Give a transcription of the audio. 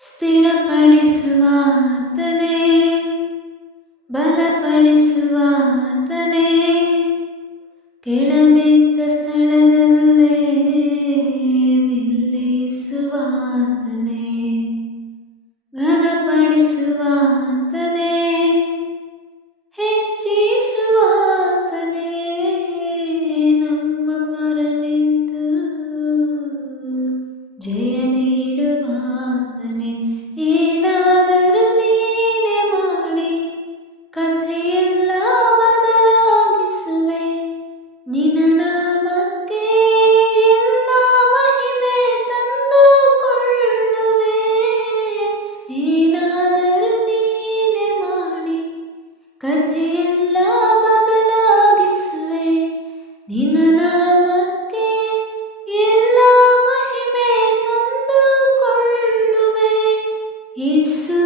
ಸ್ಥಿರಪಡಿಸುವಾತನೇ, ಬಲಪಡಿಸುವಾತನೇ, ಕೆಳಬಿದ್ದ ಸ್ಥಳದಲ್ಲೇ ನಿಲ್ಲಿಸುವಾತನೇ, ಘನಪಡಿಸುವಾತನೇ, ಹೆಚ್ಚಿಸುವಾತನೇ, ನಮ್ಮ ಪರ ನಿಂತು ಜಯ ನೀಡುವಾತನೇ. ಏನಾದರೂ ನೀನೆ ಮಾಡಿ ಕಥೆಯೆಲ್ಲ ಬದಲಾಗಿಸುವೆ, ನಿನ್ನ ನಾಮಕ್ಕೆ ಎಲ್ಲ ಮಹಿಮೆ ತಂದುಕೊಳ್ಳುವೆ. ಏನಾದರೂ ನೀನೆ ಮಾಡಿ ಕಥೆಯೆಲ್ಲ ಬದಲಾಗಿಸುವೆ, ನಿನ್ನ ನಾಮಕ್ಕೆ ಎಲ್ಲ ಮಹಿಮೆ ತಂದುಕೊಳ್ಳುವೆ. ಯೇಸು